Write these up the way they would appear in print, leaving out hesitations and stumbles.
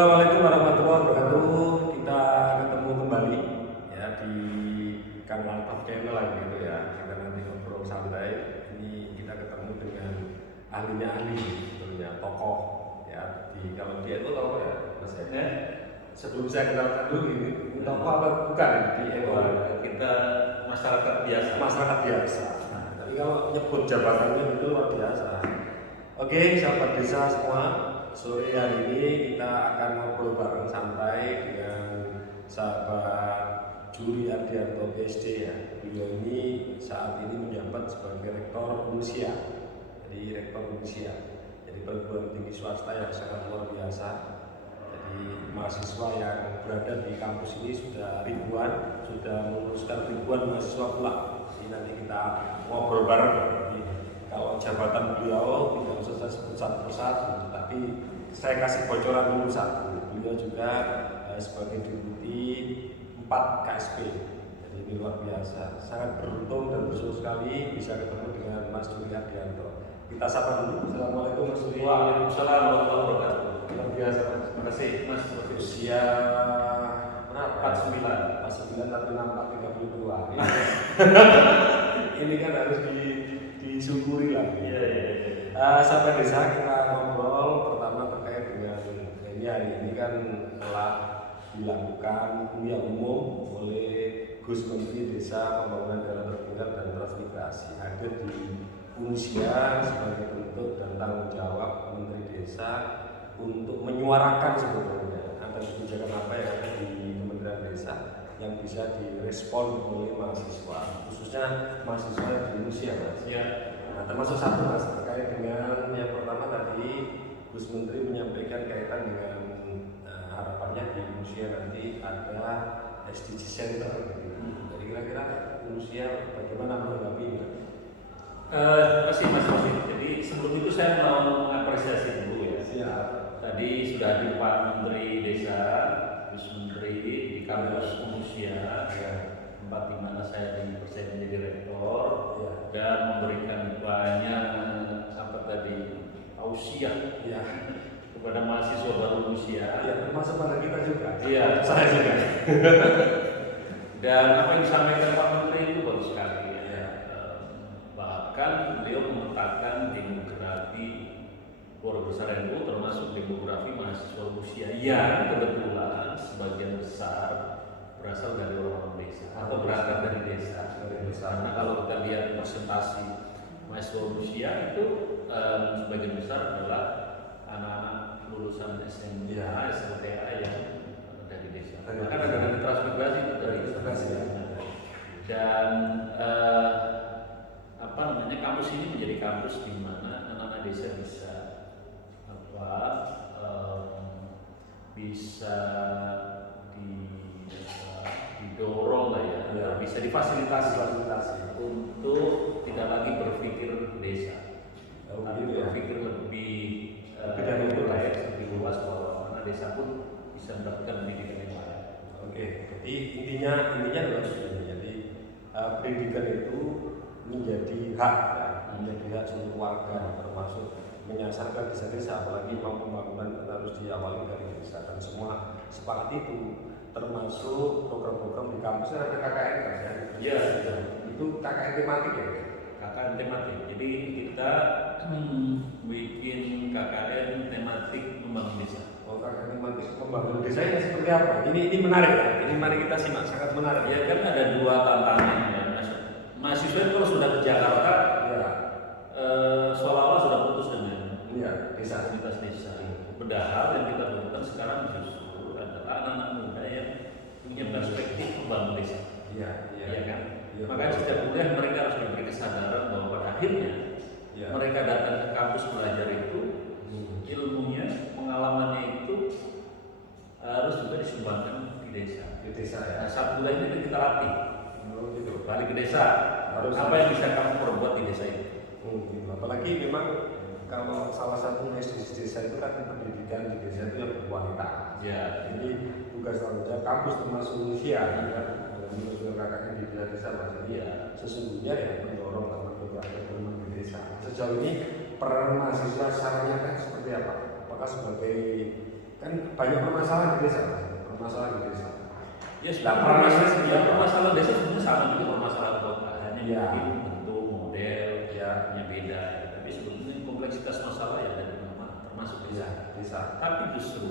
Assalamualaikum warahmatullahi wabarakatuh. Kita ketemu kembali ya di Kang Lantaf Channel lagi gitu ya. Kita nanti ngobrol santai. Ini kita ketemu dengan ahlinya ahli, sebetulnya tokoh ya. Kalau dia itu tokoh ya, Mas ya. Sebelum saya kenalkan dulu ini tokoh apa bukan di Kita masyarakat biasa. Masyarakat biasa. Nah, tapi kalau nyebut jabatannya itu luar biasa. Oke, sahabat desa semua. Sore hari ini kita akan ngobrol bareng santai dengan sahabat Juri Ardianto PhD ya. Beliau ini saat ini menjabat sebagai rektor Unsia. Jadi rektor Unsia. Jadi perguruan tinggi swasta yang sangat luar biasa. Jadi mahasiswa yang berada di kampus ini sudah ribuan, sudah meluluskan ribuan mahasiswa pula. Jadi nanti kita ngobrol bareng. Jadi, kalau jabatan beliau tidak usah saya sebut satu persatu, tapi saya kasih bocoran dulu satu. Beliau juga sebagai deputi 4 KSP. Jadi ini luar biasa. Sangat beruntung dan bersyukur sekali bisa ketemu dengan Mas Juri Ardianto. Kita sapa dulu. Assalamualaikum Mas Juri. Waalaikumsalam warahmatullahi wabarakatuh. Luar biasa Mas. Terima kasih Mas. Usia berapa? 49. 49 tapi nampak 32. Ini kan harus disyukuri lah. Iya. Sampai desa kita ngobrol pertama terkait dengan ini hari ini kan telah dilakukan kuliah umum oleh Gus Menteri Desa Pembangunan Daerah Tertinggal dan Transmigrasi hadir di Unsia sebagai bentuk dan tanggung jawab Menteri Desa untuk menyuarakan sebetulnya ada kebijakan apa yang ada di Kementerian Desa yang bisa direspon oleh mahasiswa, khususnya mahasiswa di Unsia, Mas. Iya. Nah, termasuk satu Mas terkait dengan yang pertama tadi Gus Menteri menyampaikan kaitan dengan harapannya di Unsia nanti ada SDG Center gitu. Jadi kira-kira Unsia bagaimana menanggapi ini? Terima kasih Mas Rosi. Jadi sebelum itu saya mau mengapresiasi dulu ya. Siap. Tadi sudah hadir Pak Menteri Desa, Gus Menteri di kampus Unsia, tempat di mana saya menjadi rektor dan memberikan banyak tausiah kepada mahasiswa baru Unsia. Ya, termasuk pada kita juga. Iya, saya juga. Dan apa yang disampaikan Pak Menteri itu bagus sekali ya. Bahkan beliau memetakan demografi keluarga besar NU termasuk demografi mahasiswa usia yang kebetulan sebagian besar berasal dari orang desa atau berangkat dari desa. Karena kalau kita lihat presentasi mahasiswa usia itu sebagian besar adalah anak-anak lulusan SMA, SMTA yang dari desa. Bahkan ada dari transmigrasi itu dari desa. Dan kampus ini menjadi kampus di mana anak-anak desa bisa didorong lah ya, bisa difasilitasi untuk tidak lagi berpikir desa, tapi berpikir lebih lebih luas bahwa anak desa pun bisa mendapatkan pendidikan yang baik. Oke, jadi intinya adalah begini. Jadi pendidikan itu menjadi hak, menjadi hak seluruh warga, termasuk menyasarkan desa-desa, apalagi pembangunan harus diawali dari desa dan semua sepakat itu, termasuk program-program di kampus ada KKN kan ya? Iya. Itu KKN tematik ya? KKN tematik. Jadi kita bikin KKN tematik membangun desa. Oh, KKN tematik membangun desa ini seperti apa? Ini menarik ya. Ini mari kita simak, sangat menarik. Ya kan ada dua tantangan ya. Mahasiswa itu kalau sudah ke Jakarta, seolah-olah sudah putus dengan desa. komunitas desa. Padahal yang kita butuhkan sekarang justru adalah anak-anak muda yang punya perspektif membangun desa. Iya kan? Makanya sejak kuliah mereka harus diberi kesadaran bahwa pada akhirnya mereka datang ke kampus belajar itu ilmunya, pengalamannya itu harus juga disumbangkan di desa. Di desa ya. Nah, saat kuliah ini kita latih. Gitu. Balik ke desa. Apa yang bisa kamu perbuat di desa itu? Gitu. Apalagi memang kalau salah satu SDG desa itu kan pendidikan di desa itu yang berkualitas. Ya. Jadi tugas tanggung jawab kampus termasuk Unsia kan menurut KKN di desa maksudnya sesungguhnya ya mendorong atau bergerak di desa. Sejauh ini peran mahasiswa secara nyata seperti apa? Apakah sebagai kan banyak permasalahan di desa, permasalahan di desa. Ya, Permasalahan permasalahan desa sebenarnya sama juga permasalahan kota, hanya Ya. mungkin bentuk, model, Ya. nya beda. Tapi sebetulnya kompleksitas masalah ya dari mana, termasuk desa. Desa. Tapi justru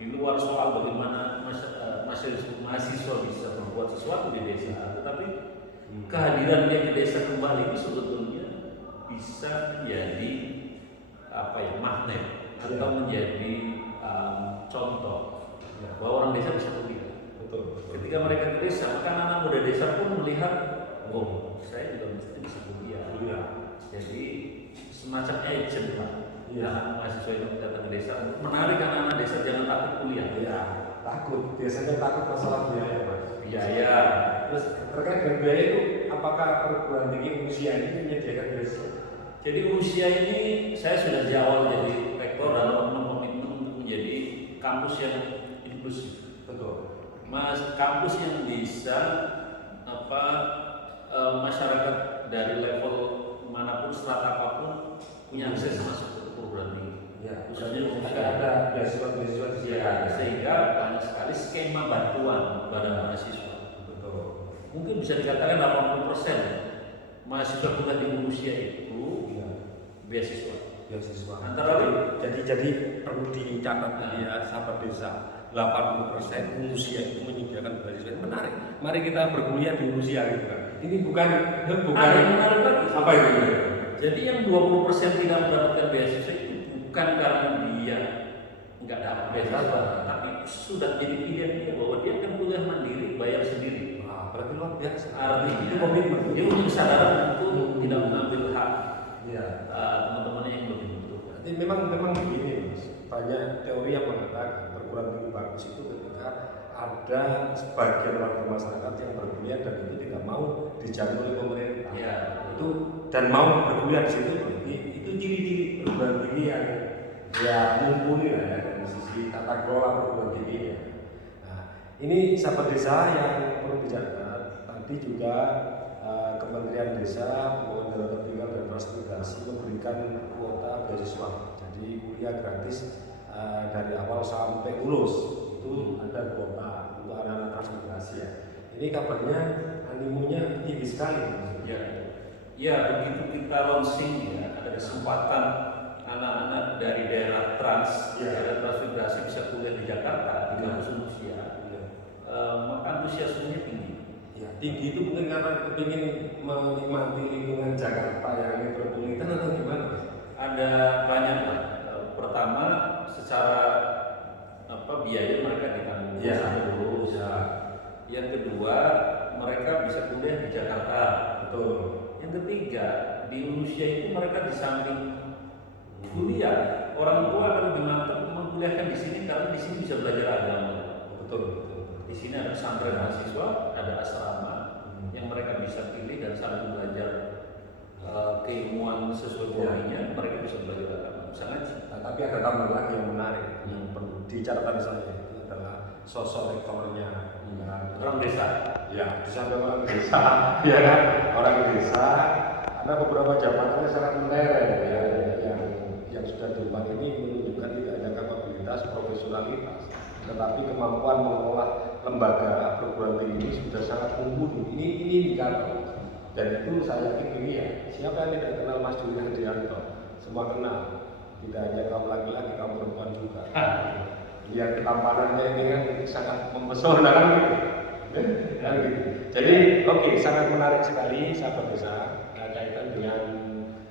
di luar soal bagaimana mahasiswa bisa berbuat sesuatu di desa, tetapi kehadiran dia ke desa kembali itu sebetulnya bisa menjadi magnet atau menjadi contoh bahwa orang desa bisa kuliah. Betul. Ketika mereka ke desa, maka anak muda desa pun melihat, oh saya juga mesti bisa kuliah. Jadi semacam agent lah. Anak mahasiswa yang datang ke desa menarik anak-anak desa jangan takut kuliah. Iya, takut. Biasanya takut masalah biaya, Mas. Biaya. Terus terkait dengan biaya itu, apakah perguruan tinggi usia ini menyediakan beasiswa? Jadi usia ini saya sudah di awal jadi rektor dalam komitmen untuk menjadi kampus yang inklusif. Betul. Kampus yang bisa masyarakat dari level manapun, strata apapun punya akses masuk ke perguruan tinggi. Ya, Khususnya ada beasiswa-beasiswa di sehingga banyak sekali skema bantuan kepada mahasiswa. Betul. Mungkin bisa dikatakan 80% mahasiswa kuliah di usia itu beasiswa. Antara lain. Jadi perlu dicatat ya, sahabat desa. 80% usia itu menyediakan beasiswa. Menarik. Mari kita berkuliah di usia gitu kan. Ini bukan Ada yang menarik lagi. apa itu? Jadi yang 20% tidak mendapatkan beasiswa itu bukan karena dia nggak dapat beasiswa, tapi sudah jadi pilihan dia bahwa dia akan kuliah mandiri, bayar sendiri. Wah, berarti luar biasa. Artinya itu komitmen. dia punya kesadaran untuk tidak mengambil hak Iya. teman-temannya yang lebih membutuhkan. Jadi memang begini, Mas. Banyak teori yang mengatakan perguruan tinggi bagus itu ketika ada sebagian warga masyarakat yang berkuliah dan itu tidak mau dijamin oleh pemerintah. Ya. Itu dan mau berkuliah di situ berarti itu ciri-ciri perguruan tinggi yang ya mumpuni lah ya dari sisi tata kelola perguruan tingginya. Nah, ini sahabat desa yang perlu dicatat. Tadi juga Kementerian Desa, Pembangunan Daerah Tertinggal dan Transmigrasi memberikan kuota beasiswa. Jadi kuliah gratis dari awal sampai lulus itu ada kuota untuk anak-anak transmigrasi ya. Ini kabarnya animonya tinggi sekali. Ya, begitu kita launching ya, ada kesempatan anak-anak dari daerah daerah transmigrasi bisa kuliah di Jakarta di kampus usia, maka antusiasmenya tinggi. Ya, tinggi itu mungkin karena kepingin menikmati lingkungan Jakarta yang metropolitan atau gimana? Ada banyak lah. Pertama, secara biaya mereka ditanggung sampai lulus. Yang kedua, mereka bisa kuliah di Jakarta. Betul. Yang ketiga, di usia itu mereka di samping kuliah, orang tua akan lebih mantap mengkuliahkan di sini karena di sini bisa belajar agama. Betul. Di sini ada pesantren mahasiswa, ada asrama yang mereka bisa pilih dan sambil belajar keilmuan sesuai hobinya, mereka bisa belajar agama. Sangat. Tapi ada tambahan lagi yang menarik yang perlu dicatat saya itu adalah sosok rektornya. Orang desa. Ya, di samping orang desa, ya kan, orang desa. Karena beberapa jabatannya sangat mentereng ya, yang sudah diemban ini menunjukkan tidak hanya kapabilitas, profesionalitas, tetapi kemampuan mengelola lembaga perguruan tinggi ini sudah sangat mumpuni. Ini indikator. Dan itu saya yakin dunia. Siapa yang tidak kenal Mas Julian Dianto? Semua kenal. Tidak hanya kaum laki-laki, kaum perempuan juga. Lihat ketampanannya ini kan sangat mempesona kan gitu. Jadi sangat menarik sekali sahabat desa kaitan dengan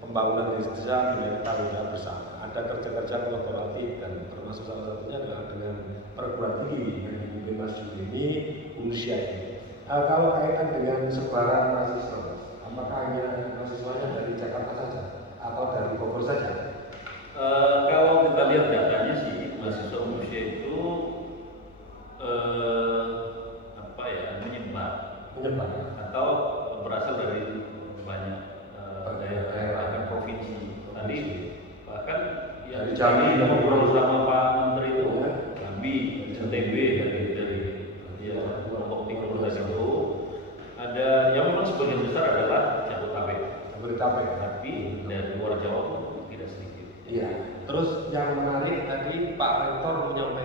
pembangunan desa dengan tanggung jawab bersama. Ada kerja-kerja kolaboratif dan termasuk salah satunya adalah dengan perguruan tinggi yang dipimpin Mas Juli ini usia ini. Kalau kaitan dengan sebaran mahasiswa, apakah hanya mahasiswanya dari Jakarta saja atau dari Bogor saja? Kalau kita lihat datanya sih, mahasiswa usia itu menyebar atau berasal dari banyak daerah dan provinsi. Tadi bahkan yang dari Jambi ngobrol sama Pak Menteri itu Jambi, NTB dari Lombok Timur tadi itu ada yang memang sebagian besar adalah Jabodetabek, tapi dari luar Jawa pun tidak sedikit. Iya. Terus yang menarik tadi Pak Rektor menyampaikan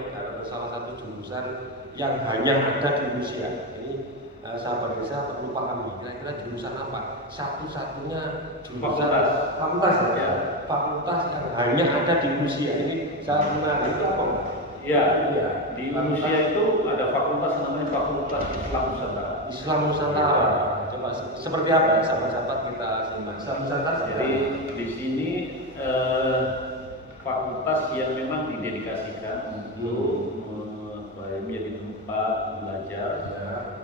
jurusan yang hanya ada di Rusia. Ini sahabat desa perlu pahami, kira-kira jurusan apa? Satu-satunya jurusan fakultas ya, fakultas yang hanya ada di Rusia. Ini sangat menarik. Itu apa? Ya, di Rusia itu ada fakultas namanya Fakultas Islam Nusantara. Islam Nusantara. Coba seperti apa ya sahabat-sahabat kita simak. Islam Nusantara. Jadi di sini fakultas yang memang didedikasikan untuk menjadi tempat belajar,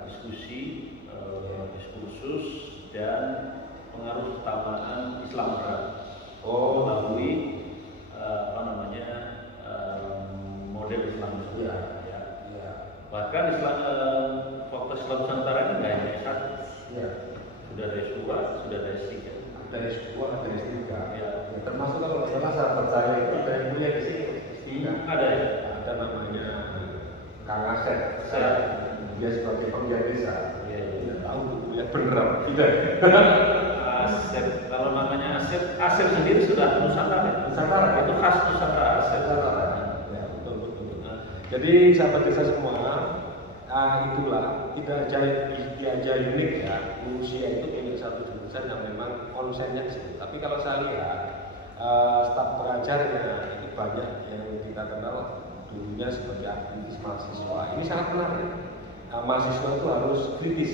diskusi, diskursus dan pengaruh utamaan Islam berat melalui model Islam Nusantara. Bahkan fakultas Islam Nusantara ini nggak hanya S1, sudah ada S2, sudah ada S3. Ada S2, ada S3. Ya. Termasuk kalau salah sahabat saya itu dari kuliah di sini. Ada ya? Ada namanya Kang Asep. Dia sebagai penggiat desa. Dia tahu kuliah beneran tidak. Asep, kalau namanya Asep sendiri sudah Nusantara. Nusantara itu khas Nusantara Asep. Ya, betul. Jadi sahabat desa semua, itulah tidak aja unik ya. Rusia itu punya satu jurusan yang memang konsennya sih. Tapi kalau saya lihat staf pengajarnya itu banyak yang kita kenal dulunya sebagai aktivis mahasiswa. Ini sangat menarik. Mahasiswa itu harus kritis,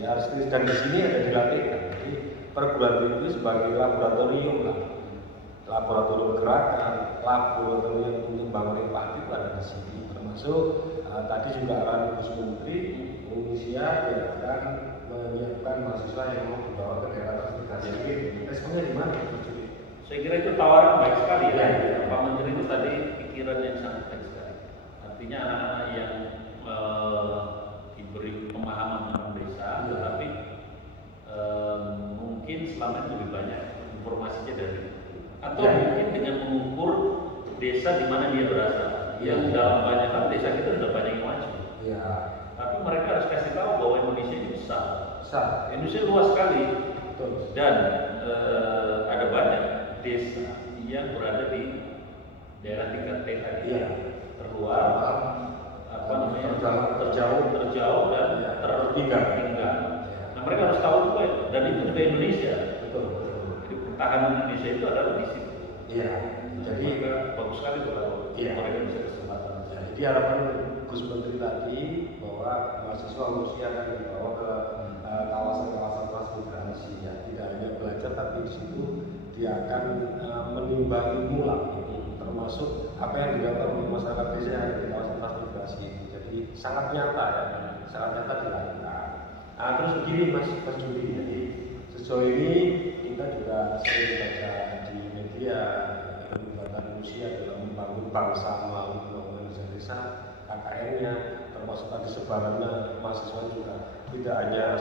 ya harus kritis, dan di sini ada dilatihkan. Jadi perguruan tinggi itu sebagai laboratorium lah, laboratorium gerakan, laboratorium untuk bangun empati itu ada di sini. Termasuk tadi juga arahan Gus Menteri Indonesia yang akan menyiapkan mahasiswa yang mau dibawa ke daerah transmigrasi. Responnya gimana? Saya kira itu tawaran baik sekali ya. Pak Menteri itu tadi pikiran yang sangat baik sekali. Artinya anak-anak yang diberi pemahaman tentang desa, tetapi mungkin selama ini lebih banyak informasinya dari atau mungkin dengan mengukur desa di mana dia berasal. Yang dalam banyak hal desa kita sudah banyak yang maju. Tapi mereka harus kasih tahu bahwa Indonesia ini besar. Indonesia luas sekali. Dan ada banyak desa yang berada di daerah 3T tadi, terluar, terjauh dan tertinggal. Nah mereka harus tahu juga itu, dan itu juga Indonesia. Jadi pertahanan Indonesia itu adalah di situ. Jadi bagus sekali kalau mereka bisa kesempatan. Jadi harapan Gus Menteri tadi bahwa mahasiswa Rusia akan dibawa ke kawasan-kawasan transmigrasi, ya tidak hanya belajar tapi di situ dia akan menimba ilmu lah, termasuk apa yang didapat oleh masyarakat desa yang ada di kawasan transmigrasi itu. Jadi sangat nyata ya, sangat nyata dilakukan. Terus begini Mas Juli, jadi sejauh ini kita juga sering baca di media keterlibatan Rusia dalam membangun bangsa melalui pembangunan desa-desa, KKN-nya, termasuk tadi sebarannya mahasiswa juga tidak hanya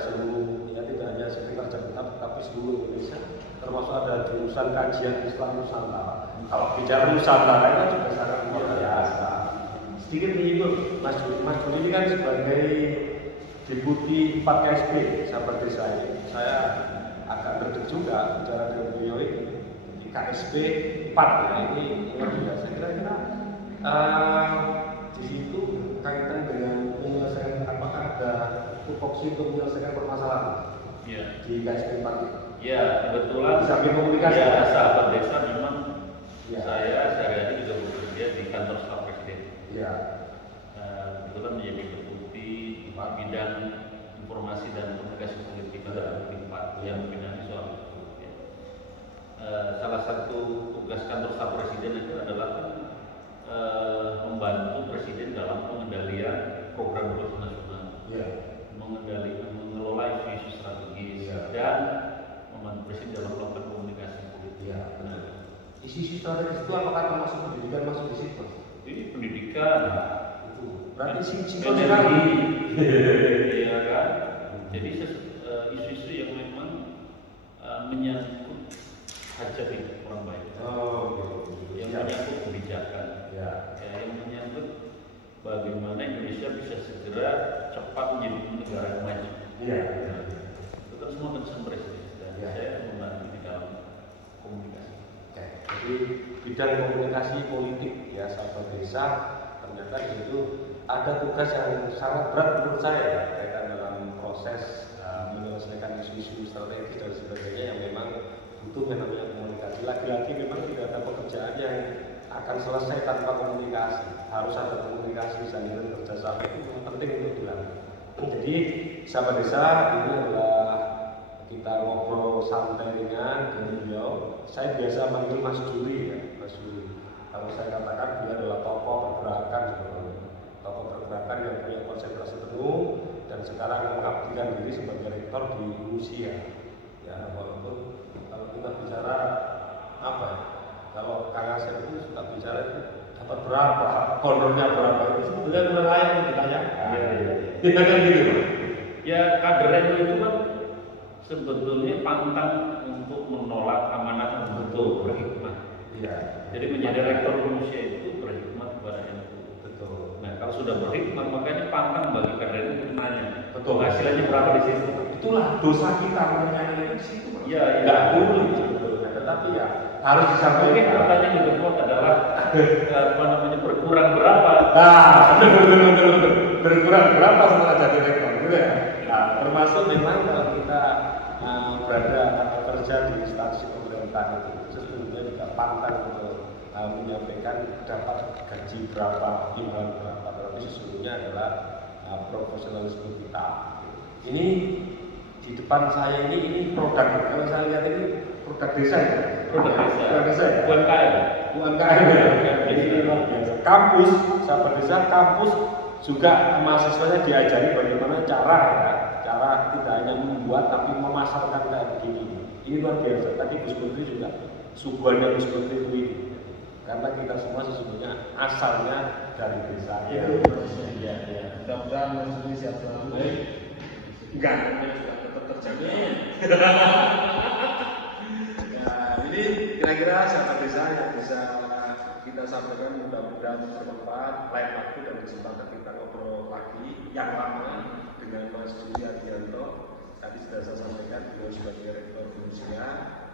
sekitar Jakarta tapi seluruh Indonesia, termasuk ada jurusan kajian Islam Nusantara. Kalau bicara Nusantara itu juga sangat luar biasa. Sedikit menyinggung Mas Juli ini kan sebagai Deputi 4 KSP sahabat desa ini, saya agak gerdeg juga bicara dengan beliau ini. Jadi KSP 4 ya, ini luar biasa. Kira-kira di situ kaitan dengan penyelesaian, apakah ada tupoksi untuk menyelesaikan permasalahan di KSP 4? Ya, kebetulan sambil komunikasi sahabat desa memang saya sehari-hari juga bekerja di kantor staf presiden. Kebetulan menjadi deputi bidang informasi dan komunikasi politik pada Deputi 4 yang membinaan soal itu. Salah satu tugas kantor staf presiden itu adalah membantu presiden dalam pengendalian program nasional, mengelola isu-isu strategis dan membantu presiden dalam melakukan komunikasi politik. Isu-isu strategis itu apakah termasuk pendidikan masuk di situ? Ini pendidikan. Berarti energi, ya kan? Jadi isu-isu yang memang menyangkut hajat hidup orang baik, yang menyangkut kebijakan, yang menyangkut bagaimana Indonesia bisa segera cepat menjadi negara yang maju. Itu kan semua concern presiden dan saya membantu di dalam komunikasi. Jadi bidang komunikasi politik ya sahabat desa ternyata itu ada tugas yang sangat berat menurut saya berkaitan dalam proses menyelesaikan isu-isu strategis dan sebagainya yang memang butuh yang namanya komunikasi. Lagi-lagi memang tidak ada pekerjaan yang akan selesai tanpa komunikasi. Harus ada komunikasi, saling kerjasama itu penting untuk dilakukan. Jadi sahabat desa, ini adalah kita ngobrol santai ringan dengan beliau. Saya biasa manggil Mas Juri ya, Mas Juri. Kalau saya katakan dia adalah tokoh pergerakan sebenarnya, tokoh pergerakan yang punya konsentrasi penuh dan sekarang mengabdikan diri sebagai rektor di Rusia. Ya walaupun kalau kita bicara apa ya, kalau Kang Asep itu suka bicara itu dapat berapa, honornya berapa itu sebetulnya mulai layak untuk ditanyakan. Iya kan gitu. Ya kader NU itu kan sebetulnya pantang untuk menolak amanat untuk berhikmat. Iya. Jadi menjadi rektor Rusia itu berhikmat kepada NU. Betul. Nah kalau sudah berhikmat makanya pantang bagi kader NU untuk nanya. Betul. Hasilnya berapa di situ? Itulah dosa kita menanyakan itu di situ. Iya, iya. Nggak boleh sebetulnya, tetapi ya harus Mungkin disampaikan. pertanyaan yang kedua adalah apa namanya berkurang berapa? Nah, betul. Berkurang berapa setelah jadi rektor, gitu ya? Nah, termasuk memang kalau kita berada atau kerja di instansi pemerintahan itu sesungguhnya juga pantang untuk menyampaikan dapat gaji berapa, imbalan berapa, tapi sesungguhnya adalah profesionalisme kita. Ini di depan saya ini produk, kalau saya lihat ini produk desa ya. Produk desa. Ya? UMKM. UMKM ya. Ini luar biasa. Kampus, sahabat desa, kampus juga mahasiswanya diajari bagaimana cara tidak hanya membuat tapi memasarkan kayak begini. Ini luar biasa. Tadi Gus Menteri juga suguhannya Gus Menteri itu ini. Karena kita semua sesungguhnya asalnya dari desa. Iya. Mudah-mudahan Mas Menteri siap selalu. Enggak, sudah tetap terjamin. Nah, ini kira-kira sahabat desa yang bisa kita sampaikan mudah-mudahan bermanfaat. Lain waktu dan kesempatan kita ngobrol lagi yang lama dengan Mas Juri Adianto. Tadi sudah saya sampaikan beliau sebagai rektor Rusia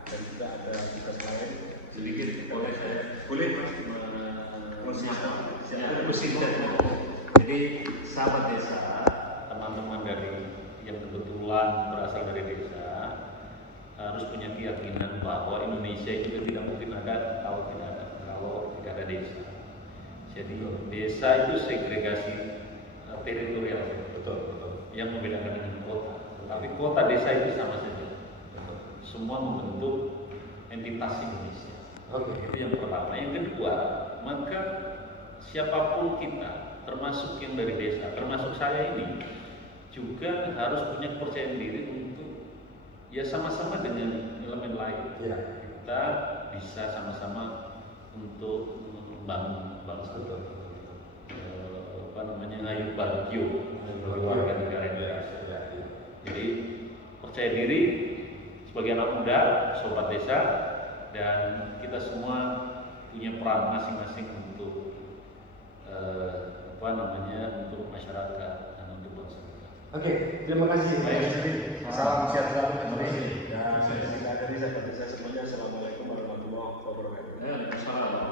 dan juga ada tugas lain. Sedikit boleh saya. Boleh Mas. Jadi sahabat desa, teman-teman dari yang kebetulan berasal dari desa harus punya keyakinan bahwa Indonesia itu tidak mungkin ada kalau tidak ada desa. Jadi desa itu segregasi teritorial, Betul. yang membedakan dengan kota. Tapi kota desa itu sama saja. Semua membentuk entitas Indonesia. Oke. Itu yang pertama. Yang kedua, maka siapapun kita, termasuk yang dari desa, termasuk saya ini, juga harus punya kepercayaan diri untuk ya sama-sama dengan elemen lain. Ya. Kita bisa sama-sama untuk membangun bangsa. Apa namanya, Ayu Bagio bagi warga negara Indonesia. Jadi percaya diri sebagai anak muda, sobat desa, dan kita semua punya peran masing-masing untuk untuk masyarakat dan untuk bangsa. Oke, terima kasih. Baik. Salam sehat selalu kembali. Dan Saya semuanya. Assalamualaikum warahmatullahi wabarakatuh. Waalaikumsalam.